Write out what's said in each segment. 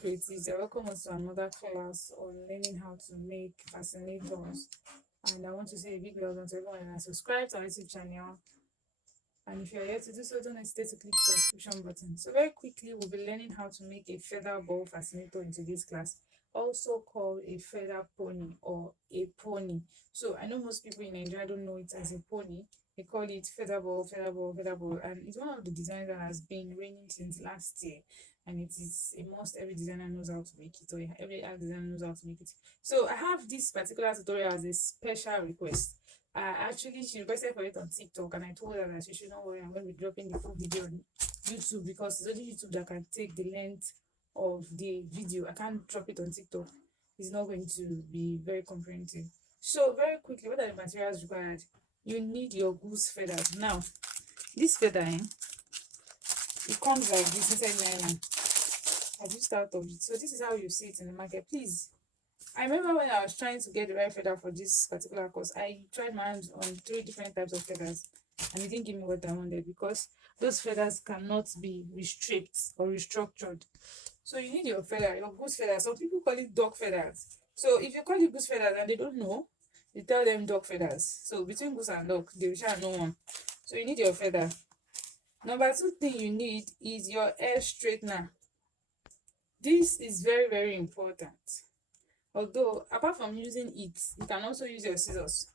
creatives. I welcome us to another class on learning how to make fascinators. And I want to say a big welcome to everyone and subscribe to our YouTube channel. And if you're here to do so, don't hesitate to click the subscription button. So very quickly, we'll be learning how to make a feather ball fascinator in today's class, also called a feather pony or a pony. So I know most people in Nigeria don't know it as a pony. They call it feather ball, feather ball, feather ball, and it's one of the designs that has been reigning since last year. And it is a must. Every designer knows how to make it, or every art designer knows how to make it. So I have this particular tutorial as a special request. Actually, she requested for it on TikTok, and I told her that she should not worry. I'm going to be dropping the full video on YouTube because it's only YouTube that can take the length of the video. I can't drop it on TikTok. It's not going to be very comprehensive. So very quickly, what are the materials required? You need your goose feathers. Now, this feather, it comes like this inside nylon. I just out of it. So this is how you see it in the market. Please, I remember when I was trying to get the right feather for this particular course, I tried my hands on 3 different types of feathers, and it didn't give me what I wanted because those feathers cannot be restricted or restructured. So you need your feather, your goose feather. Some people call it dog feathers. So if you call it goose feathers and they don't know, you tell them dog feathers. So between goose and dog, they shall know one. So you need your feather. Number 2 thing you need is your hair straightener. This is very, very important. Although, apart from using it, you can also use your scissors.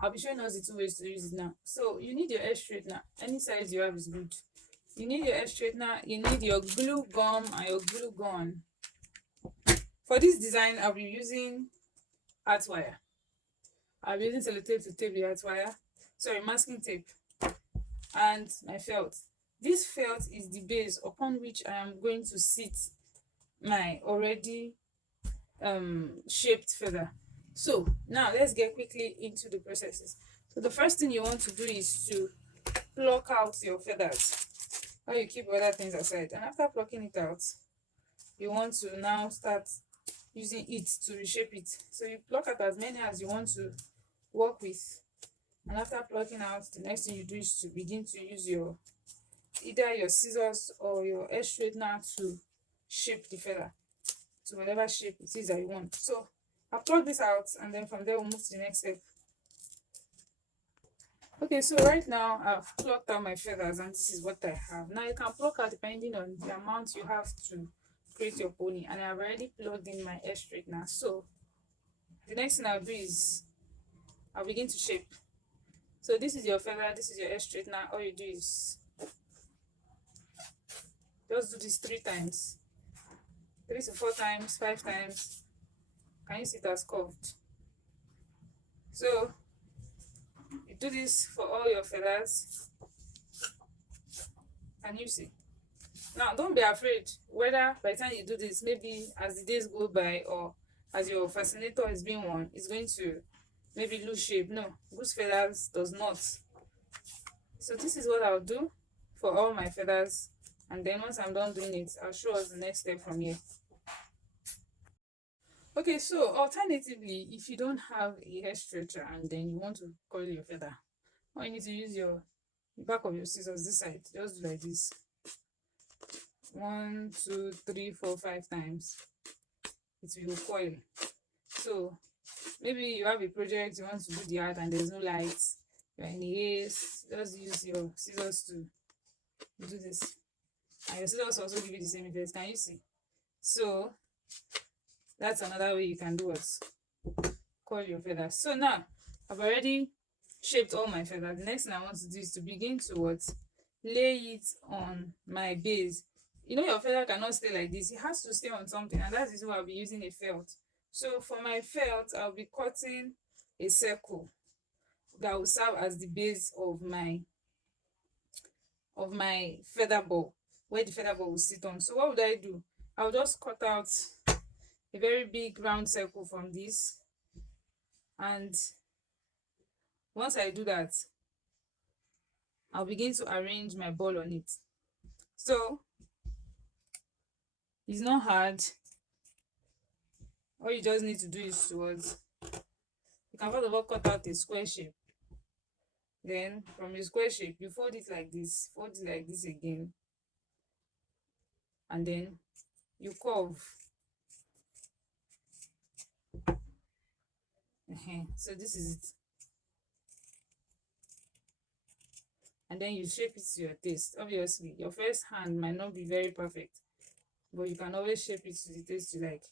I'll be showing us the 2 ways to use it now. So you need your hair straightener. Any size you have is good. You need your hair straightener. You need your glue gum and your glue gun. For this design, I'll be using heart wire. I'll be using sellotape to tape the heart wire. Sorry, masking tape. And my felt. This felt is the base upon which I am going to sit my already shaped feather. So now let's get quickly into the processes. So the first thing you want to do is to pluck out your feathers, while you keep other things aside. And after plucking it out, you want to now start using it to reshape it. So you pluck out as many as you want to work with, and after plucking out, the next thing you do is to begin to use your either your scissors or your hair straightener to shape the feather to whatever shape it is that you want. So I'll plug this out, and then from there we'll move to the next step. Okay, so right now I've plucked out my feathers, and this is what I have. Now you can pluck out depending on the amount you have to create your pony, and I've already plugged in my hair straightener. So the next thing I'll do is I'll begin to shape. So this is your feather, this is your hair straightener. All you do is just do this 3 times, 3 to 4 times, 5 times. Can you see it has curved? So you do this for all your feathers. Can you see? Now don't be afraid whether by the time you do this, maybe as the days go by or as your fascinator is being worn, it's going to maybe lose shape. No, goose feathers does not. So this is what I'll do for all my feathers, and then once I'm done doing it, I'll show us the next step from here. Okay, so alternatively, if you don't have a hair stretcher and then you want to coil your feather, all you need to use your back of your scissors this side. Just do like this. 1, 2, 3, 4, 5 times. It will coil. So maybe you have a project, you want to do the art and there's no lights, you're in the haze, just use your scissors to do this. And your scissors also give you the same effect. Can you see? So that's another way you can do it. Coil your feathers. So now I've already shaped all my feathers. The next thing I want to do is to begin to what? Lay it on my base. You know your feather cannot stay like this. It has to stay on something, and that is why I'll be using a felt. So for my felt, I'll be cutting a circle that will serve as the base of my feather ball, where the feather ball will sit on. So what would I do? I'll just cut out a very big round circle from this, and once I do that, I'll begin to arrange my ball on it. So it's not hard. All you just need to do is towards, you can first of all cut out a square shape. Then from a square shape, you fold it like this again, and then you curve. So this is it. And then you shape it to your taste. Obviously, your first hand might not be very perfect, but you can always shape it to the taste you like.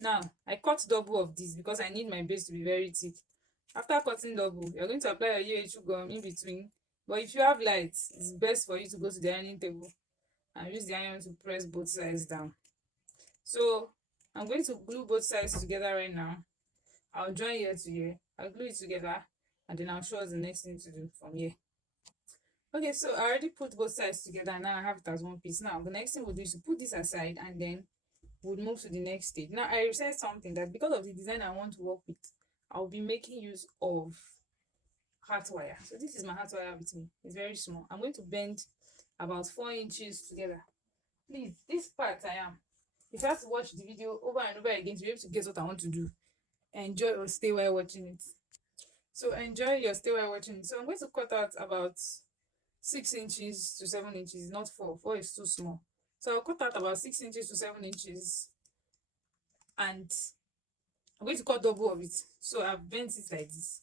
Now, I cut double of this because I need my base to be very thick. After cutting double, you're going to apply your UHU gum in between. But if you have light, it's best for you to go to the ironing table and use the iron to press both sides down. So I'm going to glue both sides together right now. I'll join here to here. I'll glue it together and then I'll show us the next thing to do from here. Okay, so I already put both sides together. Now I have it as one piece. Now the next thing we'll do is to put this aside and then we'll move to the next stage. Now I said something that because of the design I want to work with, I'll be making use of heart wire. So this is my heart wire with me. It's very small. I'm going to bend about 4 inches together. Please, this part I am. If you have to watch the video over and over again to be able to guess what I want to do, enjoy or stay while watching it. So enjoy your stay while watching it. So I'm going to cut out about 6 inches to 7 inches, not 4. 4 is too small. So I'll cut out about 6 inches to 7 inches and I'm going to cut double of it. So I've bent it like this.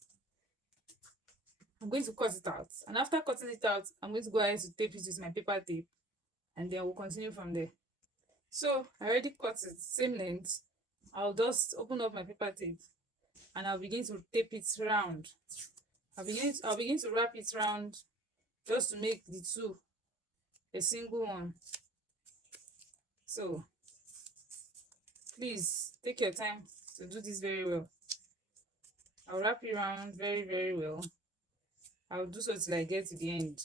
I'm going to cut it out. And after cutting it out, I'm going to go ahead to tape it with my paper tape. And then we'll continue from there. So I already cut it, same length. I'll just open up my paper tape and I'll begin to tape it round. I'll begin to wrap it round just to make the two a single one. So please take your time to do this very well. I'll wrap it around very, very well. I'll do so till I get to the end.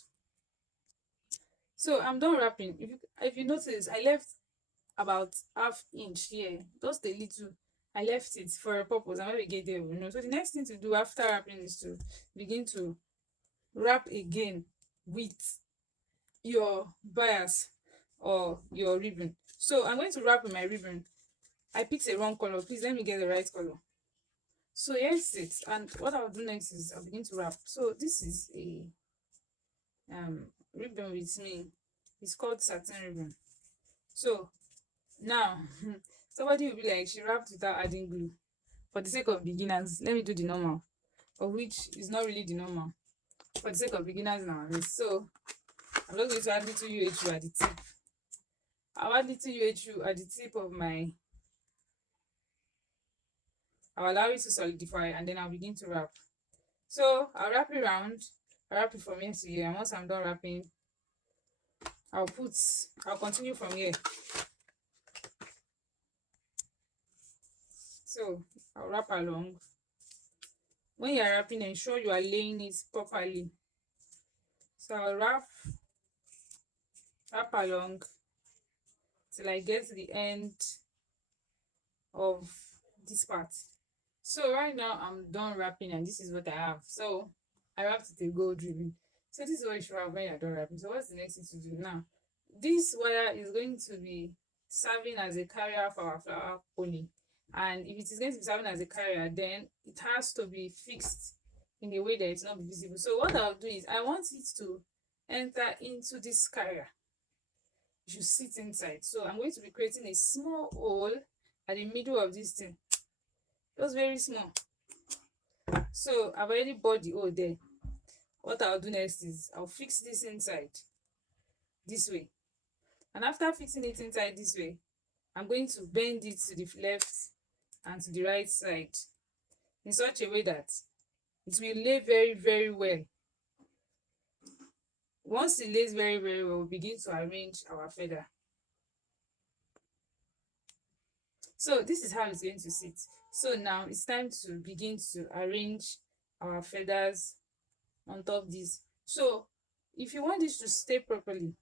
So I'm done wrapping. If you notice, I left about ½ inch here, just a little. I left it for a purpose, and when we get there, we know. So the next thing to do after wrapping is to begin to wrap again with your bias or your ribbon. So I'm going to wrap with my ribbon. I picked a wrong color. Please let me get the right color. So here's it. And what I'll do next is I'll begin to wrap. So this is a ribbon with me. It's called satin ribbon. So now somebody will be like, she wrapped without adding glue. For the sake of beginners, let me do the normal, of which is not really the normal. For the sake of beginners now, so I'm just going to add little UHU at the tip. I'll add little UHU at the tip of my. I'll allow it to solidify and then I'll begin to wrap. So I'll wrap it around. I'll wrap it from here to here. And once I'm done wrapping, I'll continue from here. So I'll wrap along. When you're wrapping, ensure you are laying it properly. So I'll wrap along till I get to the end of this part. So right now I'm done wrapping and this is what I have. So I wrapped it a gold ribbon. So this is what you should have when you're done wrapping. So what's the next thing to do now? This wire is going to be serving as a carrier for our flower pony. And if it is going to be serving as a carrier, then it has to be fixed in a way that it's not visible. So what I'll do is I want it to enter into this carrier. It should sit inside. So I'm going to be creating a small hole at the middle of this thing. Just very small. So I've already bored the hole there. What I'll do next is I'll fix this inside this way. And after fixing it inside this way, I'm going to bend it to the left and to the right side in such a way that it will lay very, very well. Once it lays very, very well, we'll begin to arrange our feather. So this is how it's going to sit. So now it's time to begin to arrange our feathers on top of this. So if you want this to stay properly,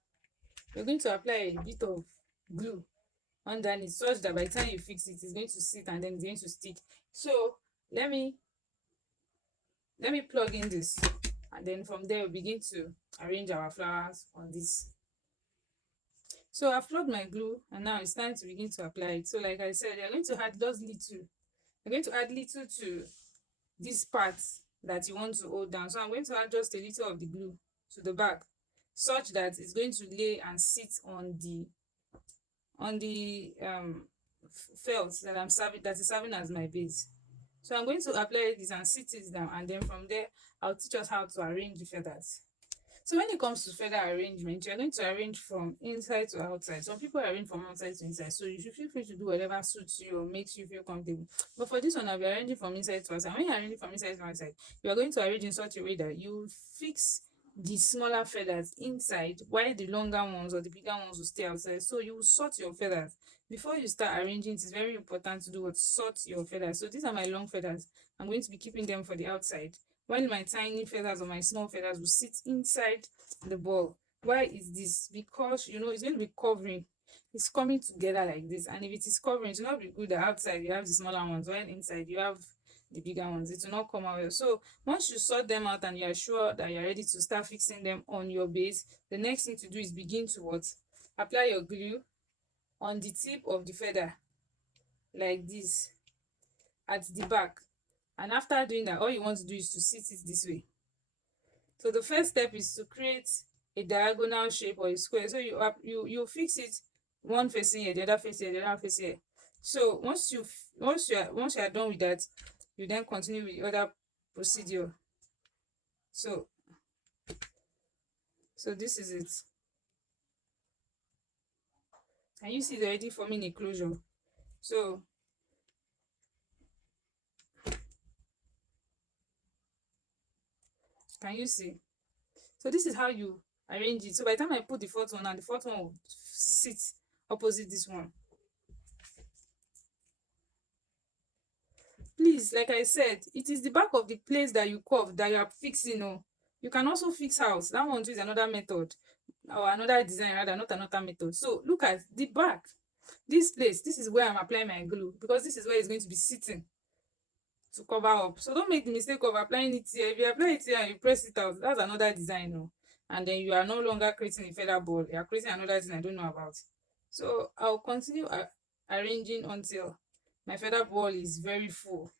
you're going to apply a bit of glue underneath such that by the time you fix it, it's going to sit and then it's going to stick. So let me plug in this and then from there we'll begin to arrange our flowers on this. So I've plugged my glue and now it's time to begin to apply it. So like I said, you're going to add just little. You're going to add little to this part that you want to hold down. So I'm going to add just a little of the glue to the back such that it's going to lay and sit on on the felt that I'm serving, that is serving as my base. So I'm going to apply this and sit it down, and then from there I'll teach us how to arrange the feathers. So when it comes to feather arrangement, you're going to arrange from inside to outside. Some people arrange from outside to inside, so you should feel free to do whatever suits you or makes you feel comfortable. But for this one, I'll be arranging from inside to outside. When you're arranging from inside to outside, you are going to arrange in such a way that you fix the smaller feathers inside, while the longer ones or the bigger ones will stay outside. So you will sort your feathers. Before you start arranging, it is very important to do what, sort your feathers. So these are my long feathers. I'm going to be keeping them for the outside, while my tiny feathers or my small feathers will sit inside the ball. Why is this? Because it's going to be covering. It's coming together like this, and if it is covering, it will not be good that outside you have the smaller ones, while inside you have the bigger ones. It will not come out well. So once you sort them out and you are sure that you're ready to start fixing them on your base, the next thing to do is begin to what, apply your glue on the tip of the feather like this at the back. And after doing that, all you want to do is to sit it this way. So the first step is to create a diagonal shape or a square. So you fix it, one facing here, the other facing here, the other facing here. So once you are done with that, you then continue with the other procedure. So this is it. And you see it's already forming a closure. So can you see? So this is how you arrange it. So by the time I put the fourth one, and the fourth one will sit opposite this one. Please, like I said, it is the back of the place that you curve that you are fixing. Oh, you can also fix house. That one too is another method, or another design rather, not another method. So look at the back. This place, this is where I'm applying my glue, because this is where it's going to be sitting to cover up. So don't make the mistake of applying it here. If you apply it here and you press it out, that's another design. Oh, and then you are no longer creating a feather ball. You are creating another thing I don't know about. So I'll continue arranging until my feather ball is very full.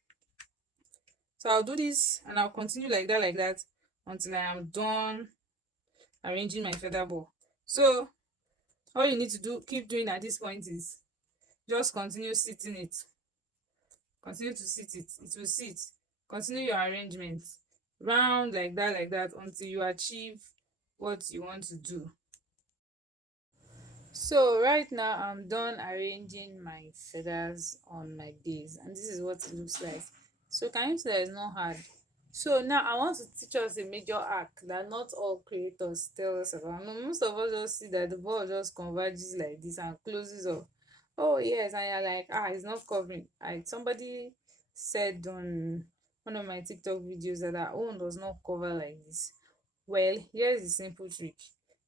So I'll do this and I'll continue like that until I am done arranging my feather ball. So all you need to do, keep doing at this point, is just continue sitting it. Continue to sit it. It will sit. Continue your arrangement round like that until you achieve what you want to do. So right now I'm done arranging my feathers on my base, and this is what it looks like. So can you see that it's not hard? So now I want to teach us a major hack that not all creators tell us about. No, most of us just see that the ball just converges like this and closes up. Oh yes, and you're like, it's not covering. Somebody said on one of my TikTok videos that our own does not cover like this. Well, here's the simple trick.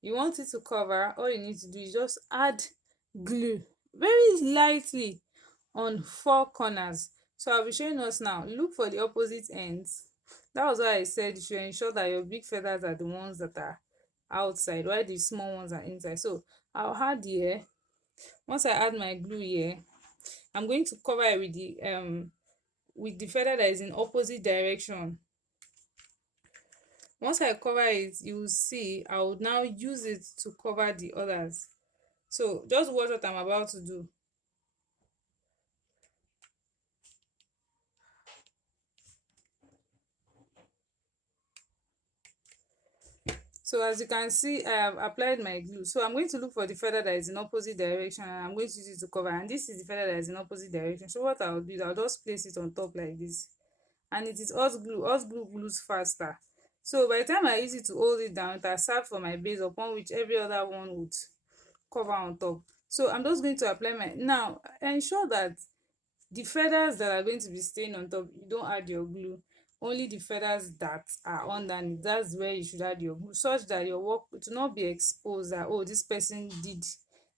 You want it to cover, all you need to do is just add glue very lightly on four corners. So I'll be showing us now. Look for the opposite ends. That was why I said you should ensure that your big feathers are the ones that are outside, while the small ones are inside. So I'll add here. Once I add my glue here, I'm going to cover it with the feather that is in opposite direction. Once I cover it, you will see I will now use it to cover the others. So just watch what I'm about to do. So as you can see, I have applied my glue. So I'm going to look for the feather that is in opposite direction, and I'm going to use it to cover. And this is the feather that is in opposite direction. So what I'll do is I'll just place it on top like this. And it is hot glue. Hot glue glues faster. So by the time I use it to hold it down, it has served for my base, upon which every other one would cover on top. So I'm just going to apply my, now ensure that the feathers that are going to be staying on top, you don't add your glue. Only the feathers that are underneath, that's where you should add your glue, such that your work to not be exposed that, oh, this person did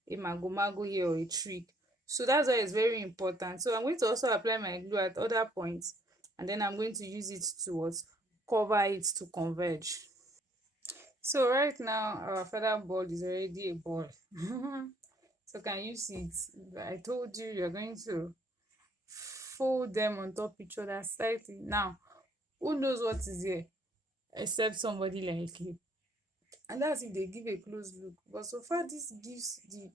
a mago here or a trick. So that's why it's very important. So I'm going to also apply my glue at other points, and then I'm going to use it to what, cover it to converge. So right now our feather ball is already a ball. So can you see it? I told you you're going to fold them on top each other slightly. Now who knows what is here except somebody like you, and that's if they give a close look. But so far this gives the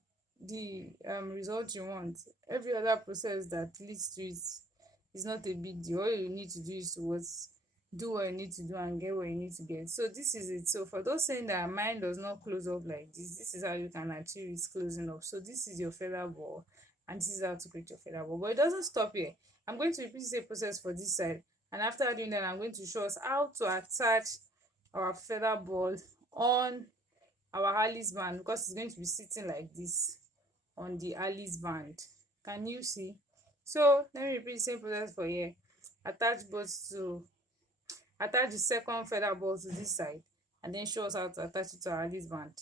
the result you want. Every other process that leads to it is not a big deal. All you need to do is to what, do what you need to do and get what you need to get. So this is it. So for those saying that mine does not close up like this is how you can achieve it closing up. So this is your feather ball, and this is how to create your feather ball. But it doesn't stop here. I'm going to repeat the same process for this side, and after doing that, I'm going to show us how to attach our feather ball on our Alice band, because it's going to be sitting like this on the Alice band. Can you see? So let me repeat the same process for here. Attach both to attach the second feather ball to this side, and then show us how to attach it to our Alice band.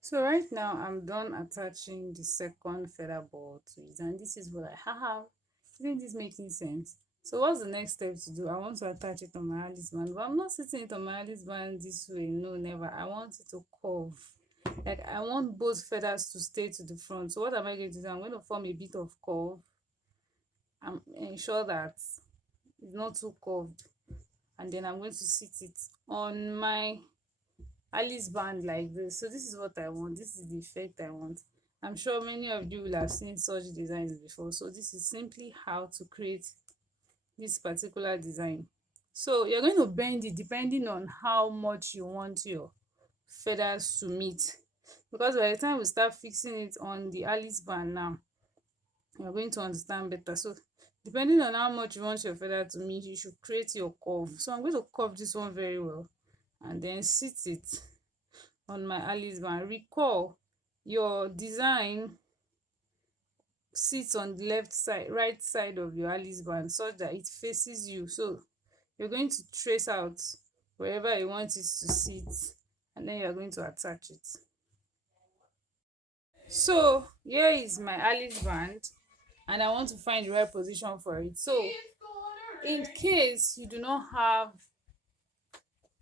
So right now I'm done attaching the second feather ball to it, and this is what I have. Isn't this making sense? So what's the next step to do? I want to attach it on my Alice band, but I'm not sitting it on my Alice band this way. No, never. I want it to curve. Like I want both feathers to stay to the front. So what am I going to do? I'm going to form a bit of curve and ensure that it's not too curved, and then I'm going to sit it on my Alice band like this. So this is what I want. This is the effect I want. I'm sure many of you will have seen such designs before. So this is simply how to create this particular design. So you're going to bend it depending on how much you want your feathers to meet, because by the time we start fixing it on the Alice band now, you're going to understand better. So depending on how much you want your feather to meet, you should create your curve. So I'm going to curve this one very well and then sit it on my Alice band. Recall your design sits on the left side, right side of your Alice band, such that it faces you. So you're going to trace out wherever you want it to sit, and then you're going to attach it. So here is my Alice band, and I want to find the right position for it. So in case you do not have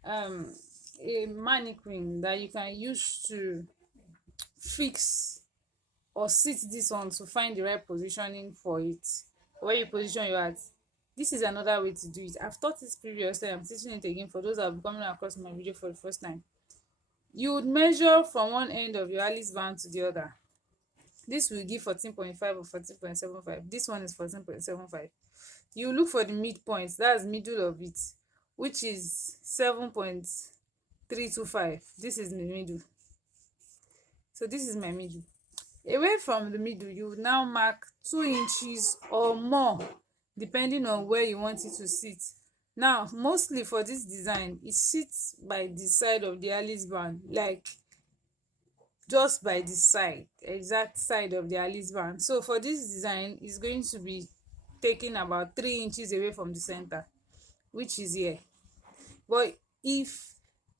a mannequin that you can use to fix or sit this on to find the right positioning for it, where you position your at, this is another way to do it. I've taught this previously, I'm teaching it again for those that are coming across my video for the first time. You would measure from one end of your Alice band to the other. This will give 14.5 or 14.75. This one is 14.75. You look for the midpoint, that's middle of it, which is 7.325. This is the middle. So this is my middle. Away from the middle, you will now mark 2 inches or more, depending on where you want it to sit. Now mostly for this design, it sits by the side of the Alice band, like just by the side, exact side of the Alice band. So for this design, it's going to be taking about 3 inches away from the center, which is here. But if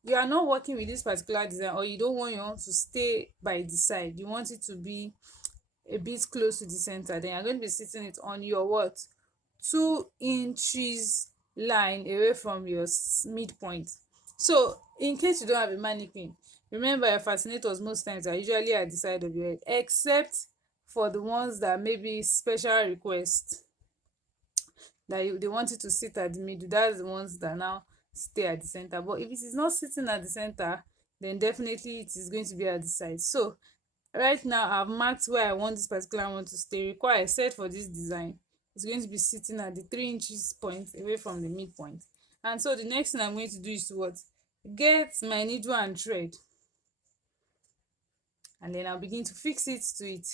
you are not working with this particular design, or you don't want your own to stay by the side, you want it to be a bit close to the center, then you're going to be sitting it on your what, 2 inches line away from your midpoint. So in case you don't have a mannequin, remember your fascinators most times are usually at the side of your head, except for the ones that maybe special request that they want you to sit at the middle. That's the ones that now stay at the center. But if it is not sitting at the center, then definitely it is going to be at the side. So right now I've marked where I want this particular one to stay. Require I said for this design, it's going to be sitting at the 3 inches point away from the midpoint. And so the next thing I'm going to do is to what, get my needle and thread, and then I'll begin to fix it to it.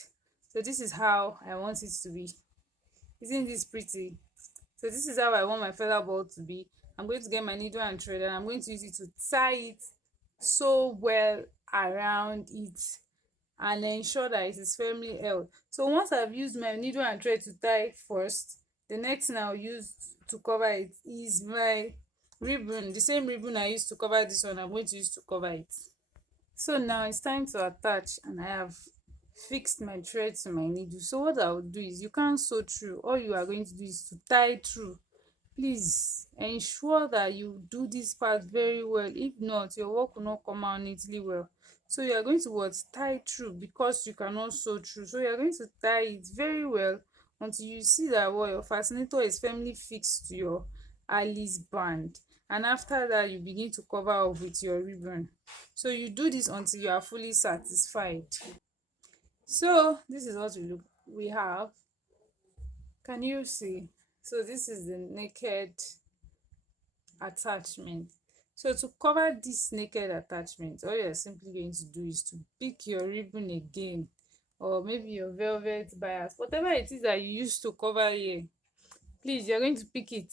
So this is how I want it to be. Isn't this pretty? So this is how I want my feather ball to be. I'm going to get my needle and thread, and I'm going to use it to tie it so well around it and ensure that it is firmly held. So once I've used my needle and thread to tie first, the next thing I'll use to cover it is my ribbon. The same ribbon I used to cover this one, I'm going to use to cover it. So now it's time to attach, and I have fixed my thread to my needle. So what I will do is, you can't sew through, all you are going to do is to tie through. Please ensure that you do this part very well. If not, your work will not come out neatly well. So you are going to what, tie through, because you cannot sew through. So you are going to tie it very well until you see that what, your fascinator is firmly fixed to your Alice band. And after that, you begin to cover up with your ribbon. So you do this until you are fully satisfied. So this is what we have. Can you see? So this is the naked attachment. So to cover this naked attachment, all you're simply going to do is to pick your ribbon again, or maybe your velvet bias, whatever it is that you use to cover here. Please, you're going to pick it.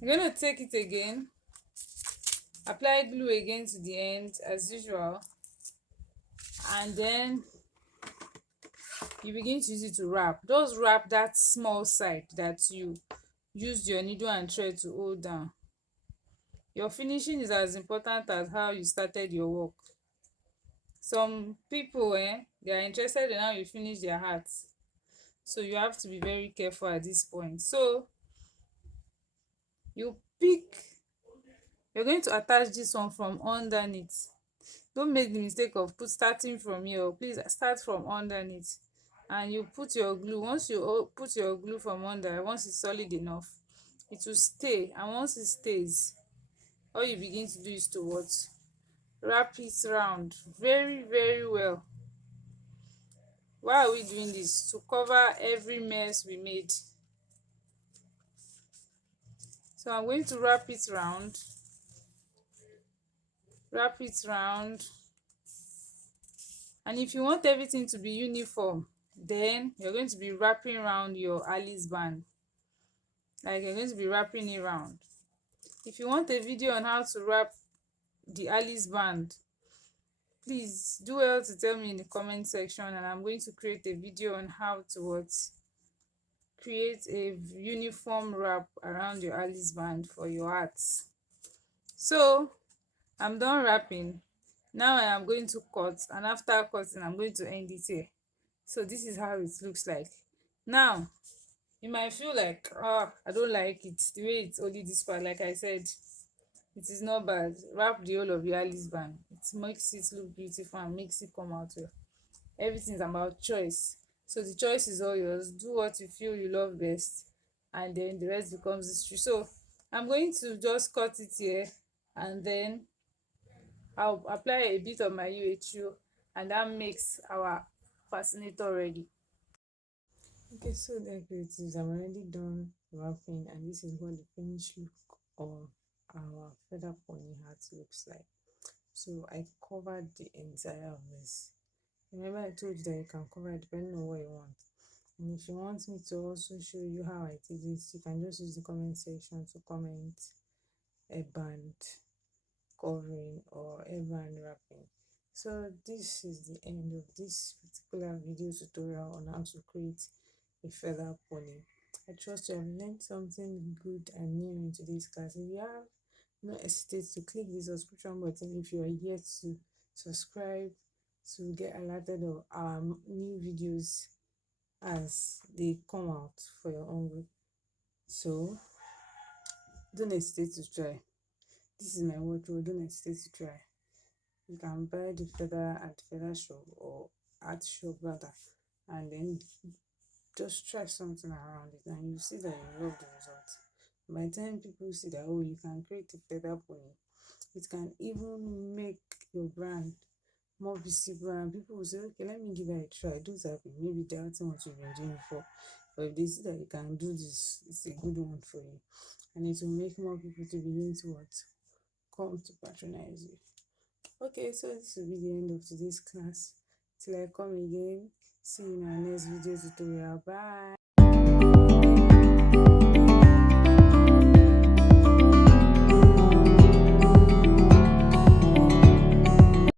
You're going to take it again, apply glue again to the end as usual, and then you begin to use it to wrap. Just wrap that small side that you used your needle and thread to hold down. Your finishing is as important as how you started your work. Some people, they are interested in how you finish their hats, so you have to be very careful at this point. So you pick, you're going to attach this one from underneath. Don't make the mistake of starting from here. Please start from underneath, and you put your glue. Once you put your glue from under, once it's solid enough, it will stay. And once it stays, all you begin to do is to what, wrap it round very very well. Why are we doing this? To cover every mess we made. So I'm going to wrap it round, wrap it round. And if you want everything to be uniform, then you're going to be wrapping around your Alice band, like you're going to be wrapping it round. If you want a video on how to wrap the Alice band, please do well to tell me in the comment section, and I'm going to create a video on how to create a uniform wrap around your Alice band for your hats. So I'm done wrapping. Now I am going to cut, and after cutting I'm going to end it here. So this is how it looks like. Now you might feel like, I don't like it the way it's only this part. Like I said, it is not bad. Wrap the whole of your Alice band. It makes it look beautiful and makes it come out well. Everything's about choice, so the choice is all yours. Do what you feel you love best, and then the rest becomes history. So I'm going to just cut it here, and then I'll apply a bit of my UHU, and that makes our fascinator ready. Okay, so the creatives, I'm already done wrapping, and this is what the finished look of our feather pony hat looks like. So I covered the entire of this. Remember I told you that you can cover it depending on what you want. And if you want me to also show you how I did this, you can just use the comment section to comment a band covering or a band wrapping. So this is the end of this particular video tutorial on how to create a feather pony. I trust you have learned something good and new in today's class. If you have, no hesitate to click the subscription button if you are yet to subscribe, to get alerted of our new videos as they come out for your own good. So don't hesitate to try. This is my wardrobe. Don't hesitate to try. You can buy the feather at feather shop or art shop rather, and then just try something around it, and you see that you love the result. By the time people see that, oh, you can create a feather pony, it can even make your brand more visible, and people will say, okay, let me give it a try. Do that, maybe doubting what you've been doing before, but if they see that you can do this, it's a good one for you, and it will make more people to begin to come to patronize you. Okay, so this will be the end of today's class. Till I come again, see you in our next video tutorial. Bye.